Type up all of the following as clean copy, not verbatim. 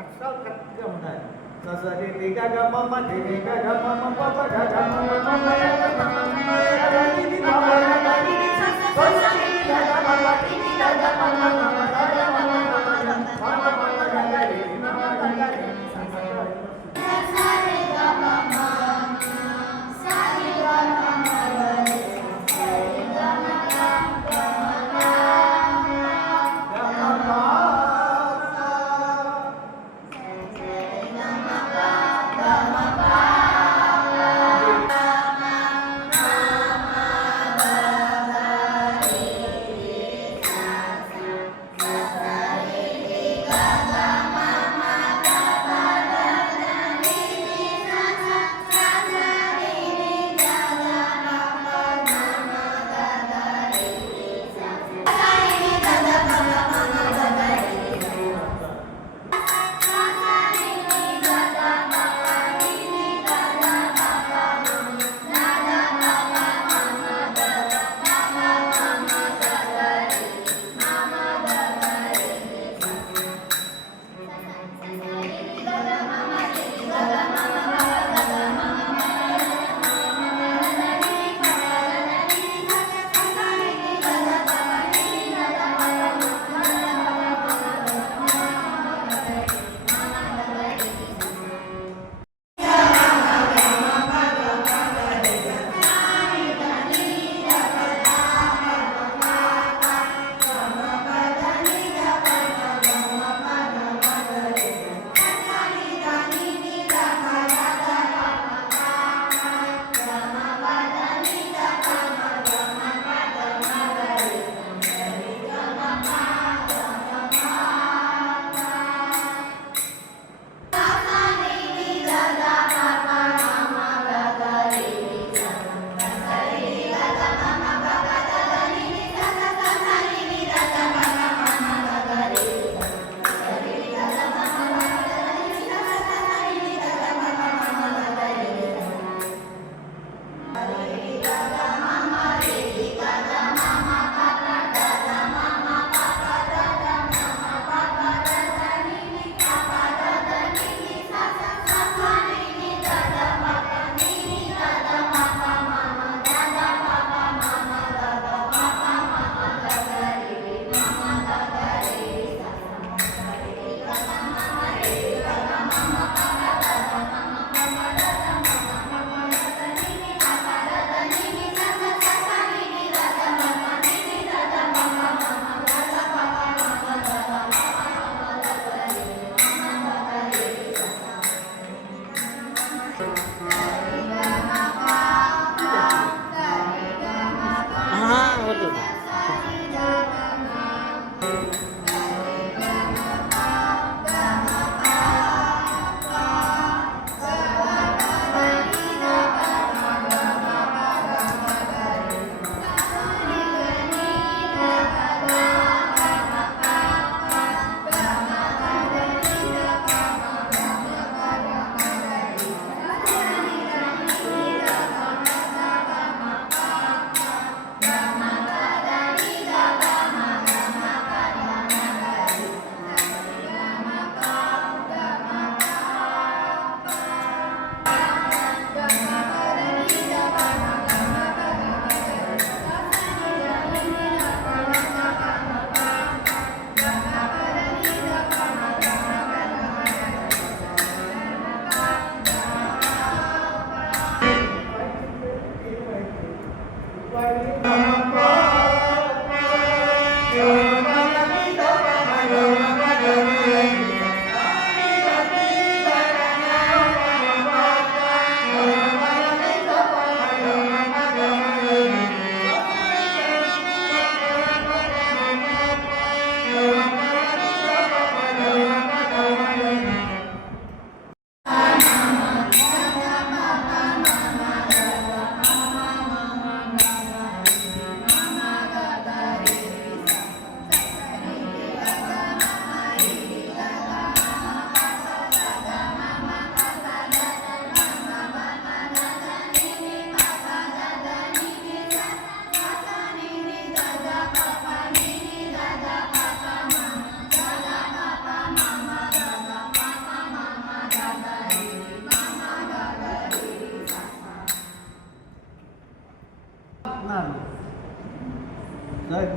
asal ketiga menari. Sasa di tiga gama mati tiga gama mama gama mama gama ada di mama ada di sasa di tiga gama mati tiga gama mama ada mama ada di mama ada di sasa di gama mama sari gama mama sari gama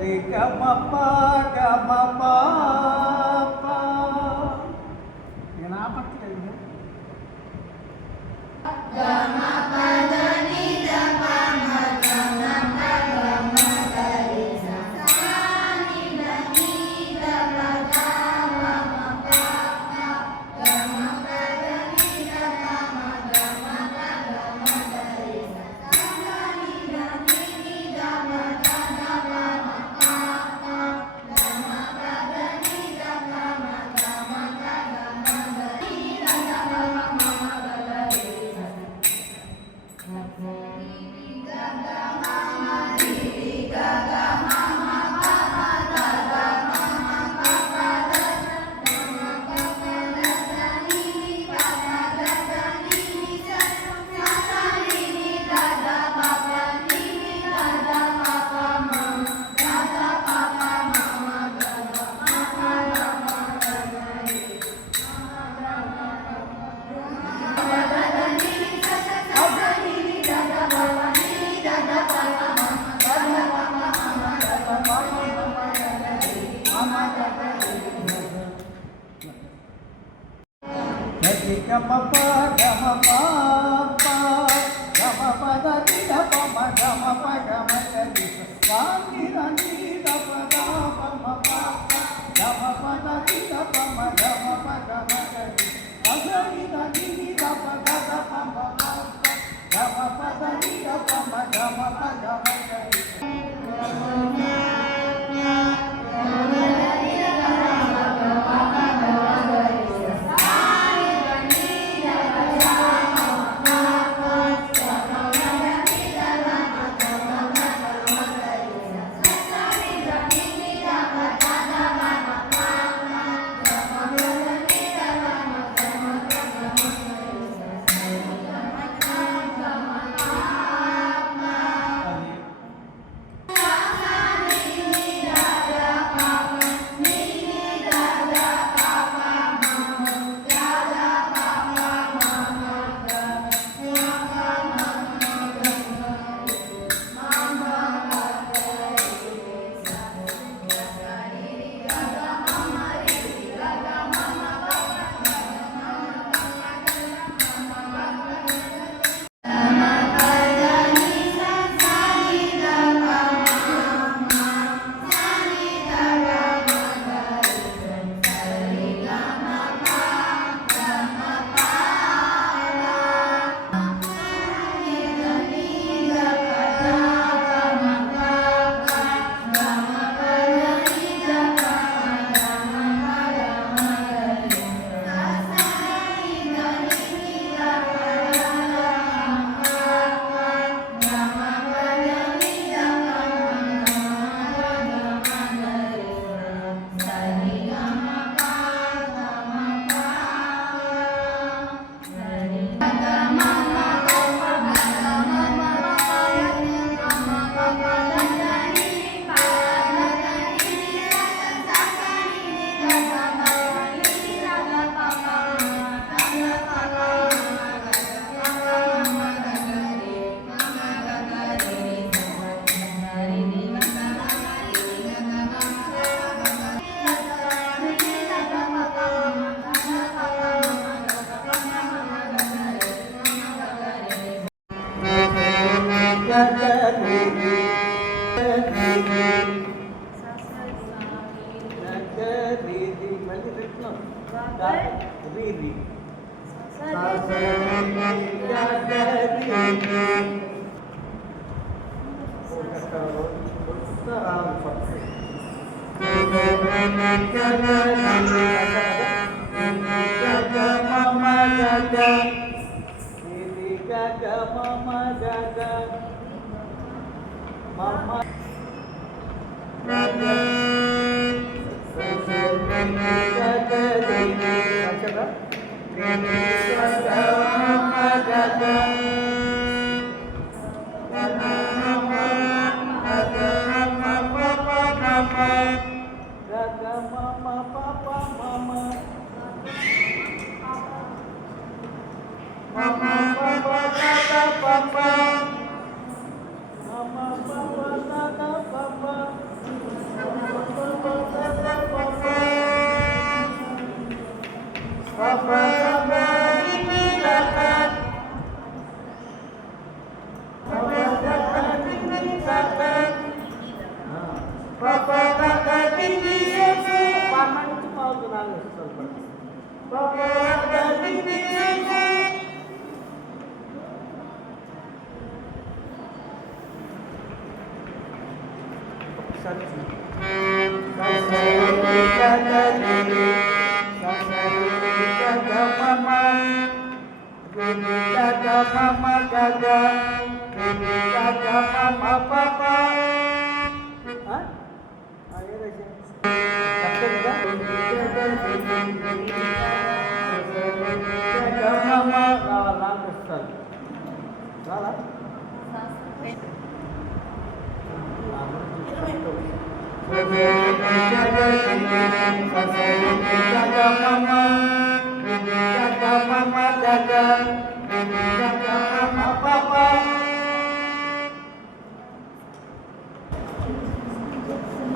ri ga ma pa ga ma pa pa. Kenapa kita ini? Ga ma pa da ni da pa ma ga ma pa ga ma ga ri sa sa ni da ni da pa ga ma pa pa ga ma pa da ni da pa ma ga ma pa ga ma ga ri sa sa ni da ni da pa ga da pa ma pa pa ga ma pa da ni da pa ma ga ma pa ga ma ga ri da da pa ma ma ga ga ri sa ga ga ma ma ri ga ga ma ma pa pa ga ga ma ma pa pa da ga ma pa pa da da ni pa pa da da ni sa sa sa ni da da pa pa ni da da pa pa ma da da pa pa ma ma ga ga ma pa da ma ga ga ri da da ni sa sa sa sa ni da da pa pa ni da da pa pa ma da da pa pa ma da da pa pa ma ga ga ri ma ga ga ri ga ma pa ga ma pa pa ga ma pa da ni da pa ma ga ma pa ga ma ga ri sa ni da ni da pa da pa ma pa pa ga ma pa da ni da pa ma ga ma pa ga ma ga ri ga ga ni da ni da pa ga da pa ma pa pa ga ma pa da ni da pa ma ga ma pa ga ma ga ri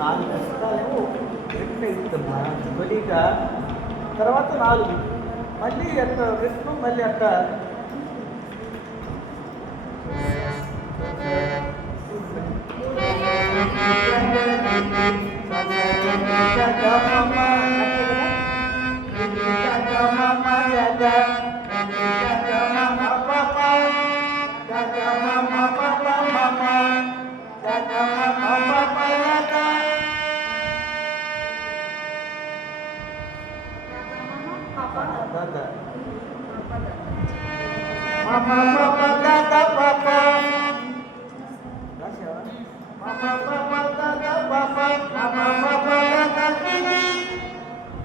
నాలుగు కష్టాలేమో return అవుతుందమ్మా తొలిగా తర్వాత నాలుగు మళ్ళీ అట్ట return మళ్ళీ అట్ట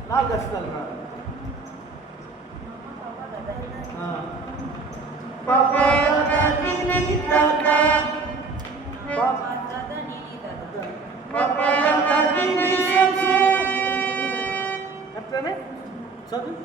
నాలుగు కష్టాలు అట్లనే చదువు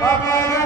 Papa